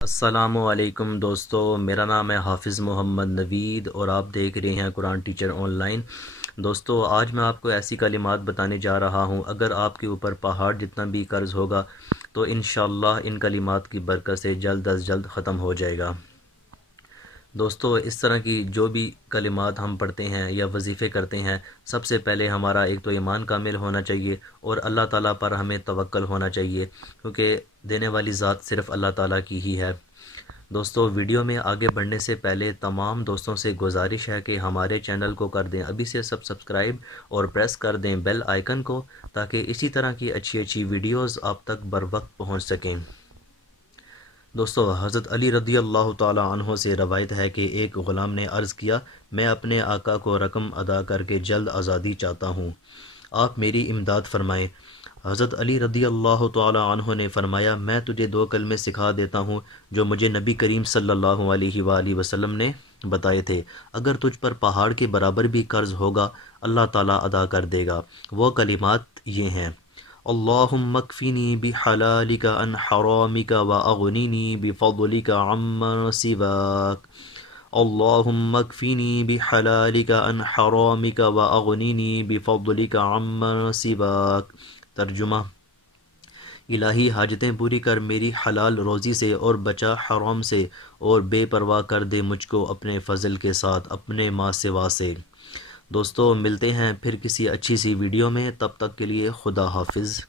السلام علیکم دوستو، میرا نام ہے حافظ محمد نوید اور آپ دیکھ رہے ہیں قرآن ٹیچر آن لائن۔ دوستو، آج میں آپ کو ایسی کلمات بتانے جا رہا ہوں، اگر آپ کے اوپر پہاڑ جتنا بھی قرض ہوگا تو انشاءاللہ ان کلمات کی برکت سے جلد از جلد ختم ہو جائے گا۔ دوستو، اس طرح کی جو بھی کلمات ہم پڑھتے ہیں یا وظیفے کرتے ہیں، سب سے پہلے ہمارا ایک تو ایمان کامل ہونا چاہیے اور اللہ تعالیٰ پر ہمیں توکل ہونا چاہیے، کیونکہ دینے والی ذات صرف اللہ تعالیٰ کی ہی ہے۔ دوستو، ویڈیو میں آگے بڑھنے سے پہلے تمام دوستوں سے گزارش ہے کہ ہمارے چینل کو کر دیں ابھی سے سبسکرائب اور پریس کر دیں بیل آئیکن کو، تاکہ اسی طرح کی اچھی ویڈیوز آپ تک بر وقت پہنچ سکیں۔ دوستو، حضرت علی رضی اللہ تعالی عنہ سے روایت ہے کہ ایک غلام نے عرض کیا، میں اپنے آقا کو رقم ادا کر کے جلد آزادی چاہتا ہوں، آپ میری امداد فرمائیں۔ حضرت علی رضی اللہ تعالی عنہ نے فرمایا، میں تجھے 2 کلمے سکھا دیتا ہوں جو مجھے نبی کریم صلی اللہ علیہ وآلہ وسلم نے بتائے تھے، اگر تجھ پر پہاڑ کے برابر بھی قرض ہوگا اللہ تعالیٰ ادا کر دے گا۔ وہ کلمات یہ ہیں: اللہم اکفینی بحلالک عن حرامک واغنینی بفضلک عمن سواک۔ اللہم اکفینی بحلالک عن حرامک واغنینی بفضلک عمن سواک۔ ترجمہ: الہی، حاجتیں پوری کر میری حلال روزی سے اور بچا حرام سے، اور بے پرواہ کر دے مجھ کو اپنے فضل کے ساتھ اپنے ماں سوا سے۔ دوستو، ملتے ہیں پھر کسی اچھی سی ویڈیو میں، تب تک کے لیے خدا حافظ۔